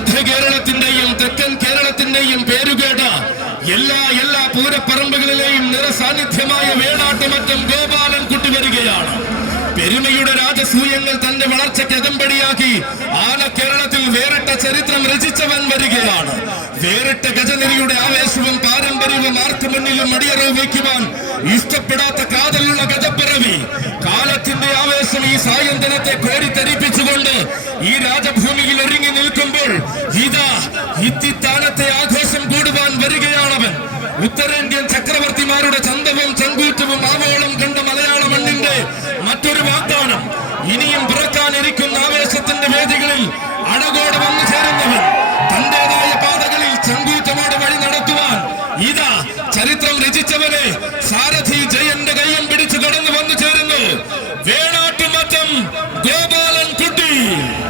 മധ്യ കേരളത്തിന്റെയും തെക്കൻ കേരളത്തിന്റെയും പേരുകേട്ട എല്ലാ എല്ലാ പൂരപ്പറമ്പുകളിലെയും നിറസാന്നിധ്യമായ വേണാട്ടുമറ്റം ഗോപാലൻ കുട്ടി വരികയാണ്. പെരുമയുടെ രാജസൂയങ്ങൾ തന്റെ വളർച്ചയ്ക്ക് അകമ്പടിയാക്കി ആന കേരളത്തിൽ വേറിട്ട ചരിത്രം രചിച്ചവൻ വരികയാണ്. വേറിട്ട ഗജനിരിയുടെ ആവേശവും പാരമ്പര്യവും ആർക്കു മുന്നിലും മടിയറവ് വയ്ക്കുവാൻ ഇഷ്ടപ്പെടാത്ത കാതലുള്ള ഗജപ്പിറവി. കാലത്തിന്റെ ആവേശം ഈ സായന്തനത്തെ കോരിത്തരി ഈ രാജഭൂമിയിൽ ഒരുങ്ങി നിൽക്കുമ്പോൾ ഇതാ ഇത്തിത്താനത്തെ ആഘോഷം കൂടുവാൻ വരികയാണവൻ. ഉത്തരേന്ത്യൻ ചക്രവർത്തിമാരുടെ ചന്തവും ചങ്കൂറ്റവും ആവോളം കണ്ട മലയാള മണ്ണിന്റെ മറ്റൊരു വാഗ്ദാനം. ഇനിയും പിറക്കാനിരിക്കുന്ന ആവേശത്തിന്റെ വേദികളിൽ അടകോട് വന്നു ചേരുന്നവൻ തന്റേതായ പാതകളിൽ ചങ്കൂറ്റമോടെ വഴി നടത്തുവാൻ ഇതാ ചരിത്രം രചിച്ചവനെ team.